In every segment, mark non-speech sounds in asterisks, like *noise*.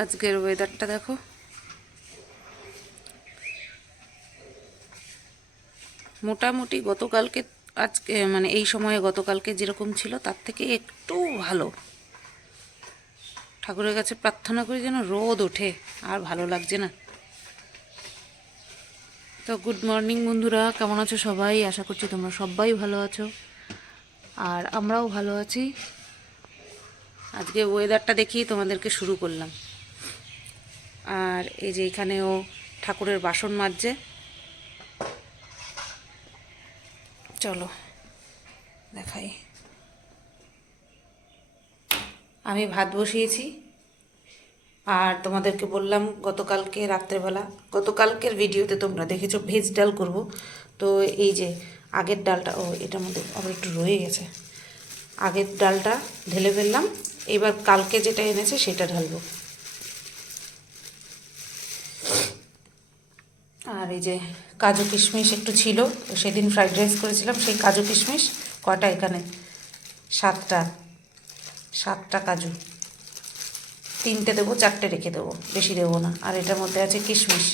আজকের ওয়েদারটা দেখো। মোটামুটি গতকালকে, আজকে মানে এই সময়ে গতকালকে যেরকম ছিল, তার থেকে একটু ভালো। ঠাকুরের কাছে প্রার্থনা করি যেন রোদ ওঠে, আর ভালো লাগছে না। তো গুড মর্নিং বন্ধুরা, কেমন আছো সবাই? আশা করছি তোমরা সবাই ভালো আছো, আর আমরাও ভালো আছি। আজকে ওয়েদারটা দেখিয়ে তোমাদেরকে শুরু করলাম। আর এই যে এখানেও ঠাকুরের বাসন মাজছে। চলো, দেখাই। আমি ভাত বসিয়েছি, আর তোমাদেরকে বললাম গতকালকে রাত্রেবেলা, গতকালকের ভিডিওতে তোমরা দেখেছ ভেজ ডাল করব। তো এই যে আগের ডালটা, ও এটার মধ্যে আবার একটু রয়ে গেছে। আগের ডালটা ঢেলে ফেললাম, এবার কালকে যেটা এনেছে সেটা ঢালবো আর এই যে কাজু কিশমিশ একটু ছিল, তো সেদিন ফ্রাইড রাইস করেছিলাম, সেই কাজু কিশমিশ কটা এখানে? সাতটা। সাতটা কাজু। তিনটে দেবো, চারটে রেখে দেবো, বেশি দেবো না। আর এটার মধ্যে আছে কিশমিশ।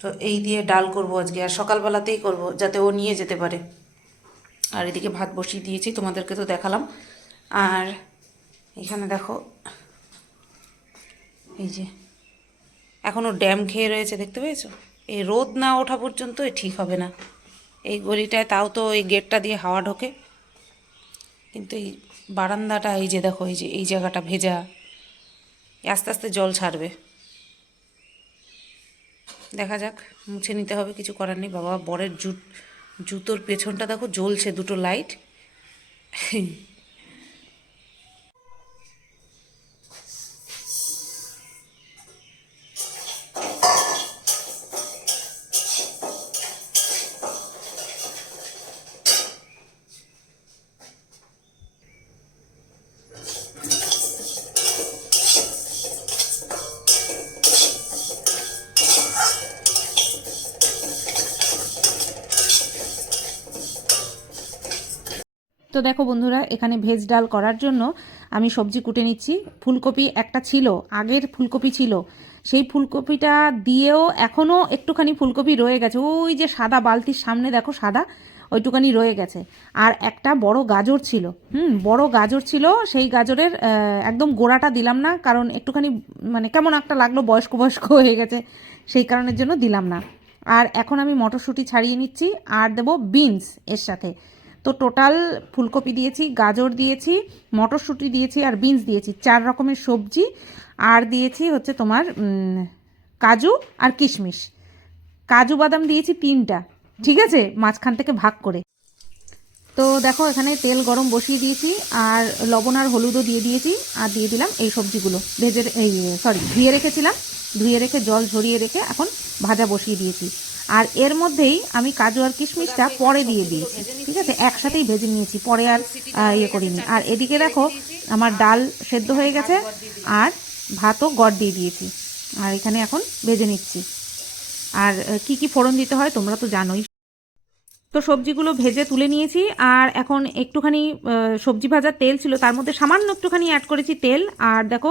তো এই দিয়ে ডাল করব আজকে, আর সকালবেলাতেই করব, যাতে ও নিয়ে যেতে পারে। আর এদিকে ভাত বসিয়ে দিয়েছি, তোমাদেরকে তো দেখালাম। আর এখানে দেখো, এই যে এখনও ড্যাম খেয়ে রয়েছে, দেখতে পেয়েছ? এই রোদ না ওঠা পর্যন্ত ঠিক হবে না। এই গলিটায় তাও তো এই গেটটা দিয়ে হাওয়া ঢোকে। কিন্তু এই বারান্দাটা, এই যে দেখো, এই যে, এই জায়গাটা ভেজা আস্তে আস্তে জল ছাড়বে। দেখা যাক, মুছে নিতে হবে, কিছু করার নেই। বাবা, বরের জুত জুতোর পেছনটা দেখো জ্বলছে দুটো লাইট। তো দেখো বন্ধুরা, এখানে ভেজ ডাল করার জন্য আমি সবজি কুটে নিচ্ছি। ফুলকপি একটা ছিল, আগের ফুলকপি ছিল। সেই ফুলকপিটা দিয়েও এখনও একটুখানি ফুলকপি রয়ে গেছে। ওই যে সাদা বালতির সামনে দেখো সাদা ওইটুখানি রয়ে গেছে। আর একটা বড় গাজর ছিল, হুম, বড় গাজর ছিল। সেই গাজরের একদম গোড়াটা দিলাম না, কারণ একটুখানি মানে কেমন একটা লাগল, বয়স্ক বয়স্ক হয়ে গেছে। সেই কারণের জন্য দিলাম না। আর এখন আমি মটরশুঁটি ছাড়িয়ে নিচ্ছি, আর দেবো বিনস এর সাথে। তো টোটাল ফুলকপি দিয়েছি, গাজর দিয়েছি, মটরশুঁটি দিয়েছি আর বিনস দিয়েছি। চার রকমের সবজি, আর দিয়েছি হচ্ছে তোমার কাজু আর কিশমিশ। কাজু বাদাম দিয়েছি তিনটা, ঠিক আছে? মাঝখান থেকে ভাগ করে। তো দেখো এখানে তেল গরম বসিয়ে দিয়েছি আর লবণ আর হলুদও দিয়ে দিয়েছি আর দিয়ে দিলাম এই সবজিগুলো। ভেজে, এই সরি ধুয়ে রেখেছিলাম, ধুয়ে রেখে জল ঝরিয়ে রেখে এখন ভাজা বসিয়ে দিয়েছি। আর এর মধ্যেই আমি কাজু আর কিশমিশটা পরে দিয়ে দিয়েছি, ঠিক আছে? একসাথেই ভেজে নিয়েছি, পরে আর ইয়ে করিনি। আর এদিকে দেখো, আমার ডাল সেদ্ধ হয়ে গেছে আর ভাতও গড় দিয়ে দিয়েছি। আর এখানে এখন ভেজে নিচ্ছি। আর কি কি ফোড়ন দিতে হয় তোমরা তো জানোই। তো সবজিগুলো ভেজে তুলে নিয়েছি আর এখন একটুখানি সবজি ভাজার তেল ছিল, তার মধ্যে সামান্য একটুখানি অ্যাড করেছি তেল। আর দেখো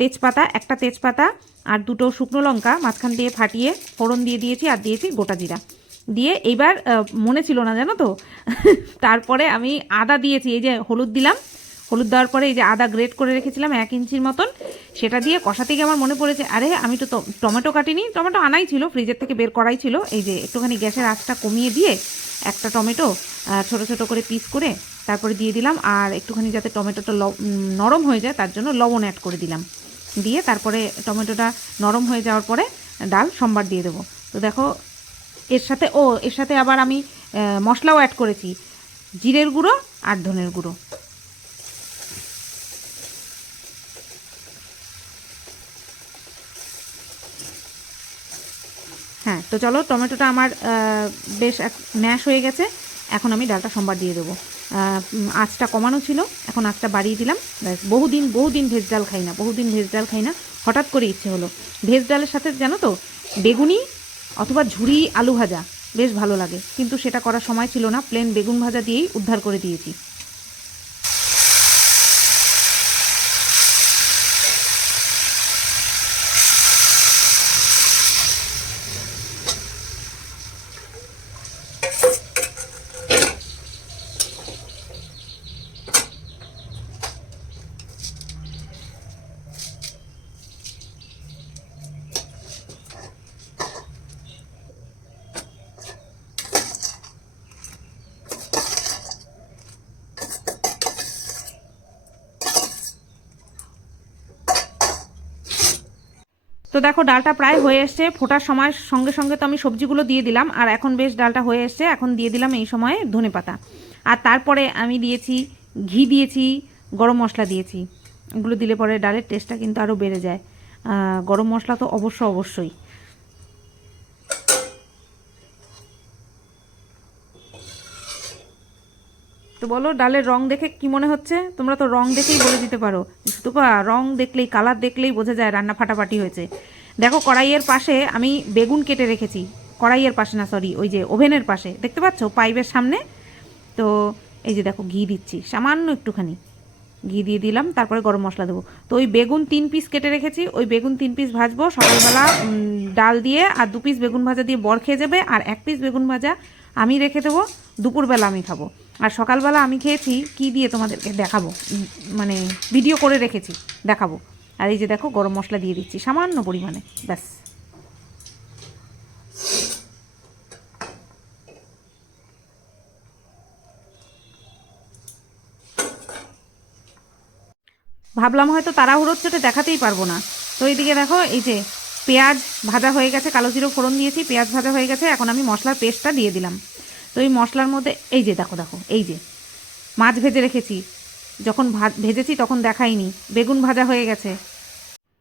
তেজপাতা, একটা তেজপাতা আর দুটো শুকনো লঙ্কা মাঝখান দিয়ে ফাটিয়ে ফোড়ন দিয়ে দিয়েছি আর দিয়েছি গোটা জিরা। দিয়ে এইবার মনে ছিল না জানো তো? *laughs* তারপরে আমি আদা দিয়েছি, এই যে হলুদ দিলাম। হলুদ দেওয়ার পরে এই যে আদা গ্রেট করে রেখেছিলাম এক ইঞ্চির মতন। সেটা দিয়ে কষা থেকে আমার মনে পড়েছে, আরে আমি তো টমেটো কাটিনি। টমেটো আনাই ছিল, ফ্রিজের থেকে বের করাই ছিল। এই যে একটুখানি গ্যাসের আঁচটা কমিয়ে দিয়ে একটা টমেটো ছোট ছোট করে পিস করে তারপরে দিয়ে দিলাম আর একটুখানি যাতে টমেটোটা নরম হয়ে যায়, তার জন্য লবণ অ্যাড করে দিলাম। দিয়ে তারপরে টমেটোটা নরম হয়ে যাওয়ার পরে ডাল, সম্বার দিয়ে দেবো। তো দেখো, এর সাথে, ও, এর সাথে আবার আমি মশলাও অ্যাড করেছি। জিরের গুঁড়ো আর ধনের গুঁড়ো। হ্যাঁ তো চলো, টমেটোটা আমার বেশ ম্যাশ হয়ে গেছে। এখন আমি ডালটা সোমবার দিয়ে দেবো। আঁচটা কমানো ছিল। এখন আঁচটা বাড়িয়ে দিলাম। ব্যাস, বহুদিন বহুদিন ভেজ ডাল খাই না, বহুদিন ভেজ ডাল খাই না। হঠাৎ করে ইচ্ছে হলো। ভেজ ডালের সাথে জানো তো, বেগুনি অথবা ঝুড়ি আলু ভাজা, বেশ ভালো লাগে। কিন্তু সেটা করার সময় ছিল না প্লেন বেগুন ভাজা দিয়েই উদ্ধার করে দিয়েছি। দেখো, ডালটা প্রায় হয়ে এসছে। ফোটার সময় সঙ্গে সঙ্গে তো আমি সবজিগুলো দিয়ে দিলাম। আর এখন বেশ ডালটা হয়ে এসছে। এখন দিয়ে দিলাম এই সময়ে ধনে পাতা। আর তারপরে আমি দিয়েছি, ঘি দিয়েছি, গরম মশলা দিয়েছি। এগুলো দিলে পরে ডালের টেস্টটা কিন্তু আরও বেড়ে যায়। গরম মশলা তো অবশ্য অবশ্যই। তো বলো, ডালের রং দেখে কি মনে হচ্ছে? তোমরা তো রং দেখেই বলে দিতে পারো। সুতপা, রং দেখলেই, কালার দেখলেই বোঝা যায় রান্না ফাটাফাটি হয়েছে। দেখো, কড়াইয়ের পাশে আমি বেগুন কেটে রেখেছি। কড়াইয়ের পাশে না সরি ওই যে ওভেনের পাশে। দেখতে পাচ্ছ? পাইপের সামনে। তো এই যে দেখো, ঘি দিচ্ছি। সামান্য একটুখানি। ঘি দিয়ে দিলাম, তারপরে গরম মশলা দেবো। তো ওই বেগুন তিন পিস কেটে রেখেছি। ওই বেগুন তিন পিস ভাজবো। সকালবেলা ডাল দিয়ে আর দু পিস বেগুন ভাজা দিয়ে বর খেয়ে যাবে। আর এক পিস বেগুন ভাজা আমি রেখে দেবো। দুপুরবেলা আমি খাব। আর সকালবেলা আমি খেয়েছি, কি দিয়ে তোমাদেরকে দেখাবো? মানে ভিডিও করে রেখেছি, দেখাবো। আর এই যে দেখো, গরম মশলা দিয়ে দিচ্ছি, সামান্য পরিমাণে, ব্যাস। ভাবলাম হয়তো তাড়াহুড়োর চোটে দেখাতেই পারব না। তো এইদিকে দেখো, এই যে পেঁয়াজ ভাজা হয়ে গেছে, কালো জিরো ফোড়ন দিয়েছি, পেঁয়াজ ভাজা হয়ে গেছে, এখন আমি মশলার পেস্টটা দিয়ে দিলাম। তো এই মশলার মধ্যে, এই যে দেখো দেখো, এই যে মাছ ভেজে রেখেছি। যখন ভেজেছি তখন দেখাইনি, বেগুন ভাজা হয়ে গেছে।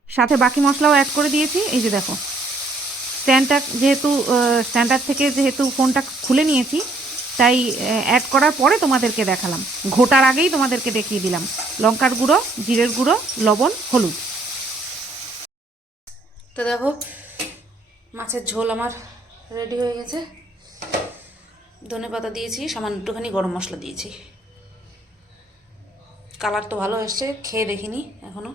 সাথে বাকি মশলাও অ্যাড করে দিয়েছি, এই যে দেখো। স্ট্যান্ডটা যেহেতু স্ট্যান্ডার্ড থেকে যেহেতু ফোনটা খুলে নিয়েছি, তাই অ্যাড করার পরে তোমাদেরকে দেখালাম। ঘোটার আগেই তোমাদেরকে দেখিয়ে দিলাম। লঙ্কার গুঁড়ো, জিরের গুঁড়ো, লবণ, হলুদ। তো দেখো, মাছের ঝোল আমার রেডি হয়ে গেছে। ধনে পাতা দিয়েছি, সামান্য একটুখানি গরম মশলা দিয়েছি। কালার তো ভালো এসছে খেয়ে দেখিনি এখনও।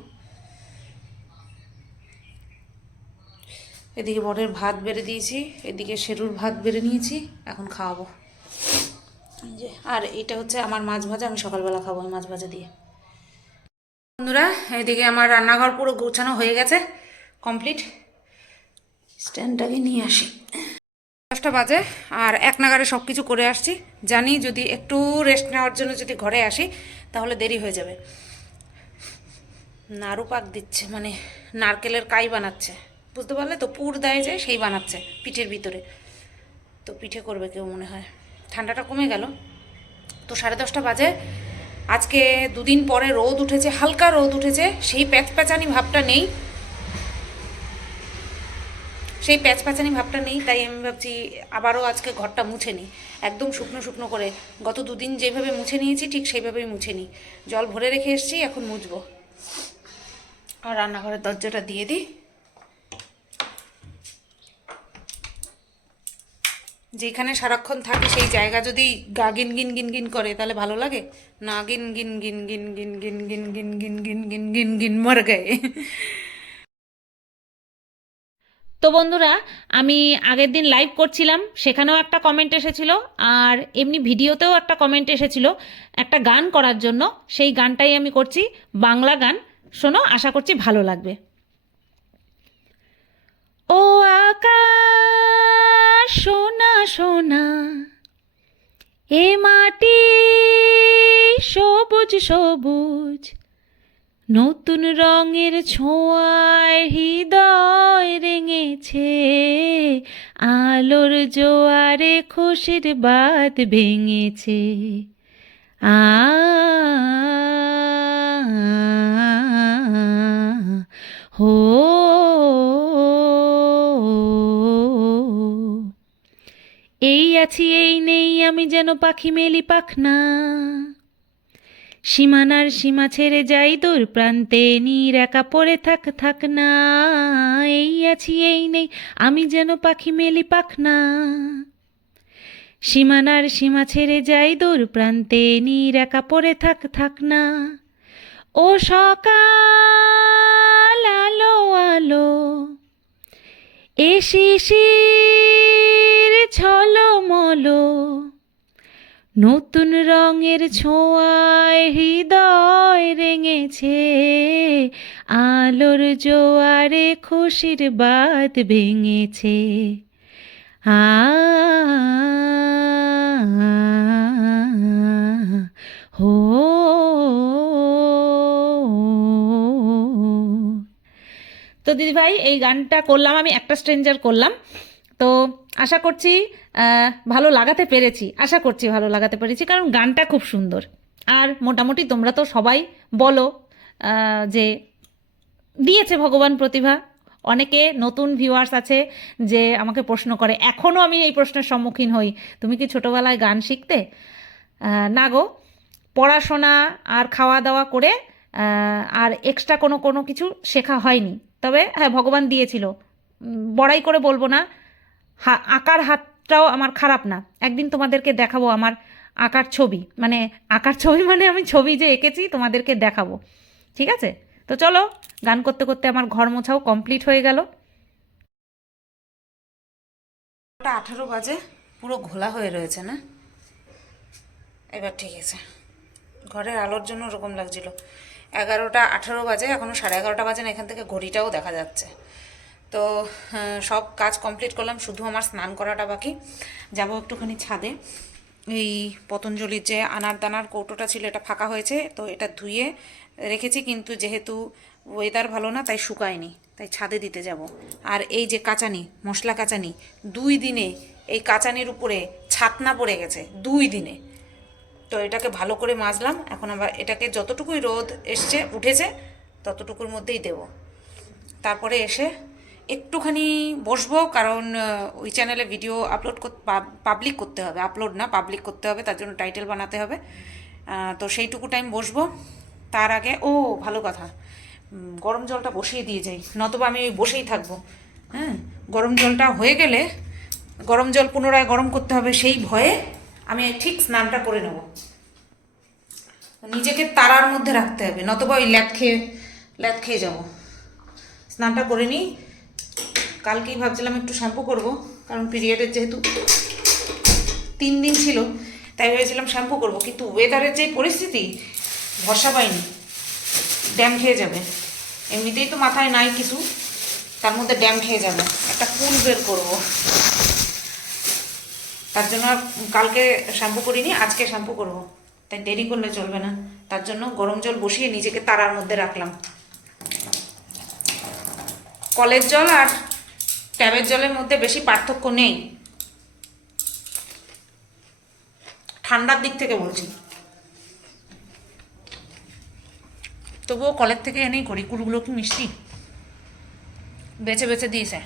এদিকে বরের ভাত বেড়ে দিয়েছি, এদিকে শেরুর ভাত বেড়ে নিয়েছি, এখন খাওয়াবো। যে, আর এটা হচ্ছে আমার মাছ ভাজা, আমি সকালবেলা খাব মাছ ভাজা দিয়ে। বন্ধুরা, এদিকে আমার রান্নাঘর পুরো গোছানো হয়ে গেছে কমপ্লিট স্ট্যান্ডটাকে নিয়ে আসি। দশটা বাজে আর এক নাগারে সব কিছু করে আসছি। জানি যদি একটু রেস্ট নেওয়ার জন্য যদি ঘরে আসি, তাহলে দেরি হয়ে যাবে। নাড়ু পাক দিচ্ছে মানে নারকেলের কাই বানাচ্ছে। বুঝতে পারলে তো, পুর দেয় যে সেই বানাচ্ছে পিঠের ভিতরে। তো পিঠে করবে কেউ মনে হয়। ঠান্ডাটা কমে গেল। তো সাড়ে দশটা বাজে। আজকে দুদিন পরে রোদ উঠেছে, হালকা রোদ উঠেছে, সেই প্যাচপ্যাচানি ভাবটা নেই। সেই প্যাচপ্যাচানি ভাবটা নেই তাই আমি ভাবছি আবারও আজকে ঘরটা মুছে নিই একদম শুকনো শুকনো করে গত দুদিন যেভাবে মুছে নিয়েছি ঠিক সেইভাবেই মুছে নিই জল ভরে রেখে এসেছি এখন মুছবো আর রান্নাঘরের দরজাটা দিয়ে দিই যেখানে সারাক্ষণ থাকি সেই জায়গা যদি গা গিন গিন গিন গিন করে তাহলে ভালো লাগে না গিন গিন গিন গিন গিন গিন গিন গিন গিন গিন গিন গিন গিন মর গায়ে তো বন্ধুরা, আমি আগের দিন লাইভ করছিলাম, সেখানেও একটা কমেন্ট এসেছিল, আর এমনি ভিডিওতেও একটা কমেন্ট এসেছিল, একটা গান করার জন্য। সেই গানটাই আমি করছি, বাংলা গান। শোনো, আশা করছি ভালো লাগবে। ও আকাশ, সোনা সোনা, এ মাটি সবুজ সবুজ নতুন রঙের ছোঁয়ায় হৃদয় রেঙেছে। আলোর জোয়ারে খুশির বাদ ভেঙেছে। আ হো। এই আছি, এই নেই, আমি যেন পাখি মেলি পাখনা। সীমানার সীমা ছেড়ে যাই দূর প্রান্তে, নীর একা পড়ে থাক থাক না, এই আছি, এই নেই, আমি যেন পাখি মেলি পাখনা সীমানার সীমা ছেড়ে যাই দূর প্রান্তে, নীর একা পড়ে থাক থাক না। ও সকাল, আলো আলো, এ শিশির, ছলমলো নতুন রঙের ছোঁয়ায় হৃদয় রেঙেছে, আলোর জোয়ারে খুশির বাদ ভেঙেছে। আ হো, তো দিদিভাই, এই গানটা করলাম আমি, একটা স্ট্রেঞ্জার করলাম। তো আশা করছি ভালো লাগাতে পেরেছি। আশা করছি ভালো লাগাতে পেরেছি, কারণ গানটা খুব সুন্দর। আর মোটামুটি তোমরা তো সবাই বলো যে দিয়েছে ভগবান প্রতিভা। অনেকে নতুন ভিউয়ার্স আছে যে আমাকে প্রশ্ন করে এখনও আমি এই প্রশ্নের সম্মুখীন হই, তুমি কি ছোটোবেলায় গান শিখতে? না গো, পড়াশোনা আর খাওয়া দাওয়া করে আর এক্সট্রা কোনো কোনো কিছু শেখা হয়নি। তবে হ্যাঁ ভগবান দিয়েছিল। বড়াই করে বলব না হা, আঁকার হাতটাও আমার খারাপ না। একদিন তোমাদেরকে দেখাবো আমার আঁকার ছবি। মানে আঁকার ছবি মানে আমি ছবি যে এঁকেছি তোমাদেরকে দেখাবো। ঠিক আছে? তো চলো, গান করতে করতে আমার ঘর মোছাও কমপ্লিট হয়ে গেল। আঠারো বাজে, পুরো ঘোলা হয়ে রয়েছে, না? এবার ঠিক আছে। ঘরের আলোর জন্য ওরকম লাগছিল। এগারোটা আঠারো বাজে এখনও সাড়ে এগারোটা বাজে না, এখান থেকে ঘড়িটাও দেখা যাচ্ছে। তো সব কাজ কমপ্লিট করলাম, শুধু আমার স্নান করাটা বাকি। যাব একটুখানি ছাদে। এই পতঞ্জলির যে আনার দানার কৌটোটা ছিল, এটা ফাঁকা হয়েছে, তো এটা ধুয়ে রেখেছি, কিন্তু যেহেতু ওয়েদার ভালো না, তাই শুকায়নি। তাই ছাদে দিতে যাব। আর এই যে কাঁচানি, মশলা কাঁচানি, দুই দিনে এই কাঁচানির উপরে ছাতনা পড়ে গেছে, দুই দিনে। তো এটাকে ভালো করে মাজলাম, এখন আবার এটাকে যতটুকুই রোদ এসছে, উঠেছে, ততটুকুর মধ্যেই দেব। তারপরে এসে একটুখানি বসবো, কারণ ওই চ্যানেলে ভিডিও আপলোড পাবলিক করতে হবে। আপলোড না পাবলিক করতে হবে, তার জন্য টাইটেল বানাতে হবে। তো সেইটুকু টাইম বসবো। তার আগে, ও, ভালো কথা। গরম জলটা বসিয়ে দিয়ে যাই, নতবা আমি ওই বসেই থাকব। হ্যাঁ গরম জলটা হয়ে গেলে, গরম জল পুনরায় গরম করতে হবে সেই ভয়ে আমি ঠিক স্নানটা করে নেব। নিজেকে তারার মধ্যে রাখতে হবে, নতবা ওই ল্যাদ খেয়ে ল্যাদ খেয়ে যাব। স্নানটা করে নিই কালকেই ভাবছিলাম একটু শ্যাম্পু করব, কারণ পিরিয়ডের যেহেতু তিন দিন ছিল, তাই ভেবেছিলাম শ্যাম্পু করব, কিন্তু ওয়েদারের যে পরিস্থিতি, ভরসা পাইনি। ড্যাম খেয়ে যাবে। এমনিতেই তো মাথায় নাই কিছু, তার মধ্যে ড্যাম খেয়ে যাবে। একটা কুল বের করব। তার জন্য কালকে শ্যাম্পু করিনি, আজকে শ্যাম্পু করব। তাই দেরি করলে চলবে না। তার জন্য গরম জল বসিয়ে নিজেকে তারার মধ্যে রাখলাম। কলের জল আর ট্যাবের জলের মধ্যে বেশি পার্থক্য নেই। ঠান্ডার দিক থেকে বলছি। তবুও কলের থেকে এনেই করি কুলগুলো কি মিষ্টি? বেছে বেছে দিয়েছে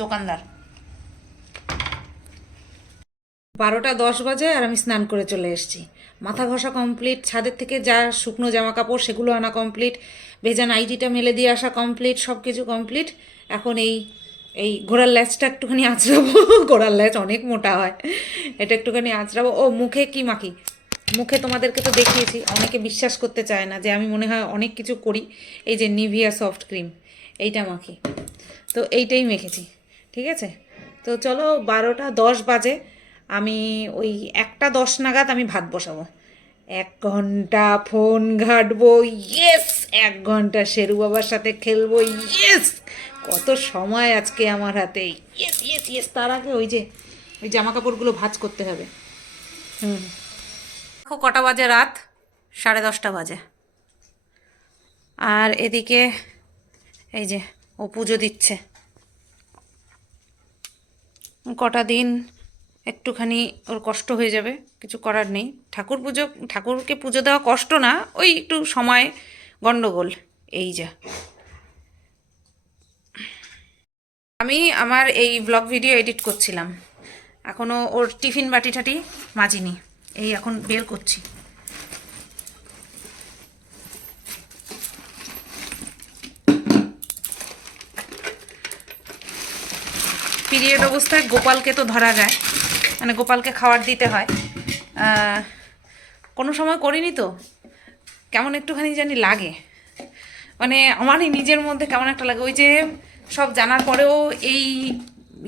দোকানদার। বারোটা দশ বাজে আর আমি স্নান করে চলে এসেছি। মাথা ঘষা কমপ্লিট ছাদের থেকে যা শুকনো জামা কাপড় সেগুলো আনা কমপ্লিট ভেজা নাইটিটা মেলে দিয়ে আসা কমপ্লিট সব কিছু কমপ্লিট এখন এই এই ঘোড়ার ল্যাচটা একটুখানি আঁচড়াবো। *laughs* ঘোড়ার ল্যাচ অনেক মোটা হয়। এটা একটুখানি আঁচড়াবো। ও, মুখে কি মাখি? মুখে তোমাদেরকে তো দেখিয়েছি। অনেকে বিশ্বাস করতে চায় না যে আমি মনে হয় অনেক কিছু করি। এই যে নিভিয়া সফট ক্রিম এইটা মাখি। তো এইটাই মেখেছি, ঠিক আছে? তো চলো, বারোটা দশ বাজে। আমি ওই একটা দশ নাগাদ আমি ভাত বসাবো। এক ঘণ্টা ফোন ঘাটবো। ইয়েস এক ঘণ্টা শেরু বাবার সাথে খেলব। ইয়েস কত সময় আজকে আমার হাতে? ইয়েস ইয়েস ইয়েস তার আগে ওই যে ওই জামা কাপড়গুলো ভাজ করতে হবে। হুম। কটা বাজে রাত? সাড়ে দশটা বাজে। আর এদিকে এই যে ও পুজো দিচ্ছে। কটা দিন একটুখানি ওর কষ্ট হয়ে যাবে কিছু করার নেই। ঠাকুর পুজো ঠাকুরকে পুজো দেওয়া কষ্ট না ওই একটু সময় গণ্ডগোল এই যা। আমি আমার এই ব্লগ ভিডিও এডিট করছিলাম। এখনও ওর টিফিন বাটি ঠাটি মাজিনি। এই এখন বের করছি। পিরিয়ড অবস্থায় গোপালকে তো ধরা যায়। মানে গোপালকে খাবার দিতে হয়। কোনো সময় করিনি তো। কেমন একটুখানি জানি লাগে। মানে আমারই নিজের মধ্যে কেমন একটা লাগে। ওই যে সব জানার পরেও এই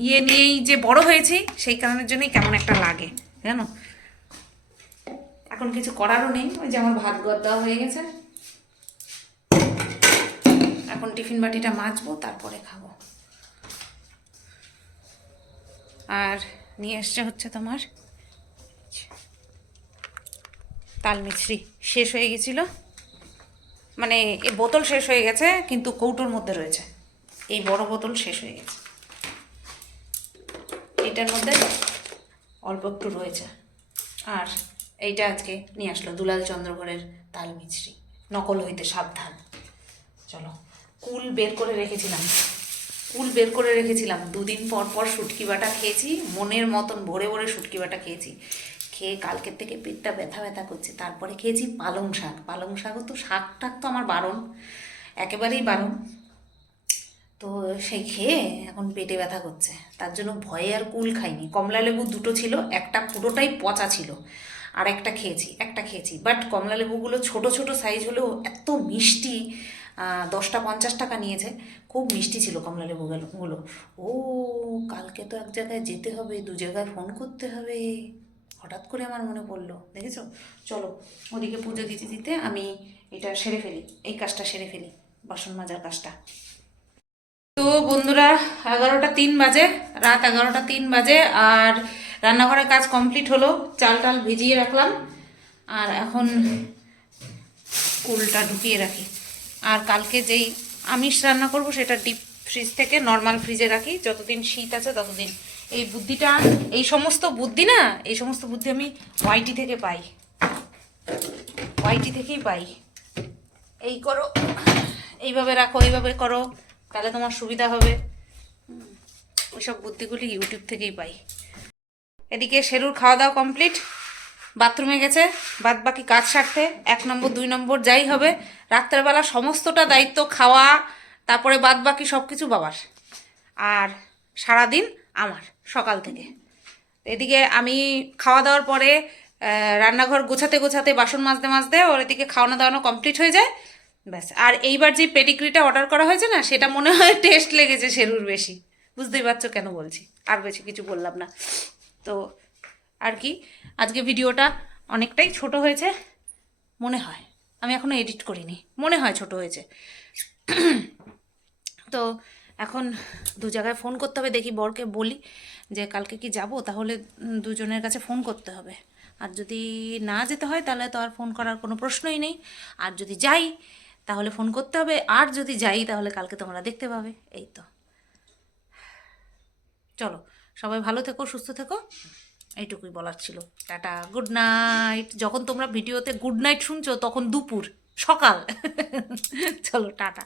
ইয়ে নিয়েই যে বড় হয়েছি, সেই কারণের জন্যই কেমন একটা লাগে, জানো? এখন কিছু করারও নেই, ওই যে আমার ভাত গদ দেওয়া হয়ে গেছে। এখন টিফিন বাটিটা মাজবো, তারপরে খাব। আর নিয়ে এসছে হচ্ছে তোমার তাল মিছরি, শেষ হয়ে গেছিল। মানে বোতল শেষ হয়ে গেছে, কিন্তু কৌটোর মধ্যে রয়েছে। এই বড় বোতল শেষ হয়ে গেছে। এটার মধ্যে অল্প একটু রয়েছে। আর এইটা আজকে নিয়ে আসলো দুলাল চন্দ্রগড়ের তাল মিছরি। নকল হইতে সাবধান। চলো, কুল বের করে রেখেছিলাম। কুল বের করে রেখেছিলাম। দুদিন পর পর শুটকি বাটা খেয়েছি, মনের মতন ভরে ভরে শুটকি বাটা খেয়েছি। খেয়ে কালকের থেকে পেটটা ব্যথা ব্যথা করছে। তারপরে খেয়েছি পালং শাক। পালং শাকও তো শাক টাক তো আমার বারণ। একেবারেই বারণ। তো সেই খেয়ে এখন পেটে ব্যথা করছে। তার জন্য ভয়ে আর কুল খাইনি। কমলা লেবু দুটো ছিল, একটা পুরোটাই পচা ছিল। আর একটা খেয়েছি একটা খেয়েছি। বাট কমলা লেবুগুলো ছোট ছোট সাইজ হলেও এত মিষ্টি দশটা পঞ্চাশ টাকা নিয়েছে। খুব মিষ্টি ছিল কমলা লেবুগুলো। ও, কালকে তো এক জায়গায় যেতে হবে, দু জায়গায় ফোন করতে হবে। হঠাৎ করে আমার মনে পড়ল, দেখেছ? চলো, ওদিকে পুজো দিতে দিতে আমি এটা সেরে ফেলি, এই কাজটা সেরে ফেলি, বাসন মাজার কাজটা। তো বন্ধুরা, এগারোটা তিন বাজে, রাত এগারোটা তিন বাজে, আর রান্নাঘরের কাজ কমপ্লিট হলো, চাল টাল ভিজিয়ে রাখলাম, আর এখন কুলটা ঢুকিয়ে রাখি। আর কালকে যেই আমিষ রান্না করব, সেটা ডিপ ফ্রিজ থেকে নর্মাল ফ্রিজে রাখি, যতদিন শীত আছে ততদিন। এই বুদ্ধিটা, এই সমস্ত বুদ্ধি না, এই সমস্ত বুদ্ধি আমি ওয়াইটি থেকে পাই। ওয়াইটি থেকেই পাই। এই করো, এইভাবে রাখো, এইভাবে করো। তাহলে তোমার সুবিধা হবে। ওইসব বুদ্ধিগুলি ইউটিউব থেকেই পাই। এদিকে শেরুর খাওয়া দাওয়া কমপ্লিট বাথরুমে গেছে বাদ বাকি কাজ সারতে। এক নম্বর, দুই নম্বর যাই হবে। রাত্রেবেলা সমস্তটা দায়িত্ব, খাওয়া, তারপরে বাদ বাকি সব কিছু বাবার। আর সারাদিন আমার, সকাল থেকে। এদিকে আমি খাওয়া দাওয়ার পরে রান্নাঘর গোছাতে গোছাতে বাসন মাজতে মাজতে ওর এদিকে খাওয়ানো দাওয়ানো কমপ্লিট হয়ে যায়। ব্যাস। আর এইবার যে পেডিগ্রিটা অর্ডার করা হয়েছে না, সেটা মনে হয় টেস্ট লেগেছে সেরুর বেশি। বুঝতেই পারছ কেন বলছি? আর বেশি কিছু বললাম না। তো আর কি, আজকে ভিডিওটা অনেকটাই ছোট হয়েছে, মনে হয়। আমি এখনও এডিট করিনি, মনে হয় ছোট হয়েছে। তো এখন দু জায়গায় ফোন করতে হবে, দেখি বরকে বলি যে কালকে কি যাব, তাহলে দুজনের কাছে ফোন করতে হবে। আর যদি না যেতে হয়, তাহলে তো আর ফোন করার কোনো প্রশ্নই নেই। আর যদি যাই তাহলে ফোন করতে হবে। আর যদি যাই, তাহলে কালকে তোমরা দেখতে পাবে। এই তো। চলো, সবাই ভালো থেকো, সুস্থ থেকো। এইটুকুই বলার ছিল। টাটা গুড নাইট যখন তোমরা ভিডিওতে গুড নাইট শুনছো, তখন দুপুর, সকাল। *laughs* চলো, টাটা।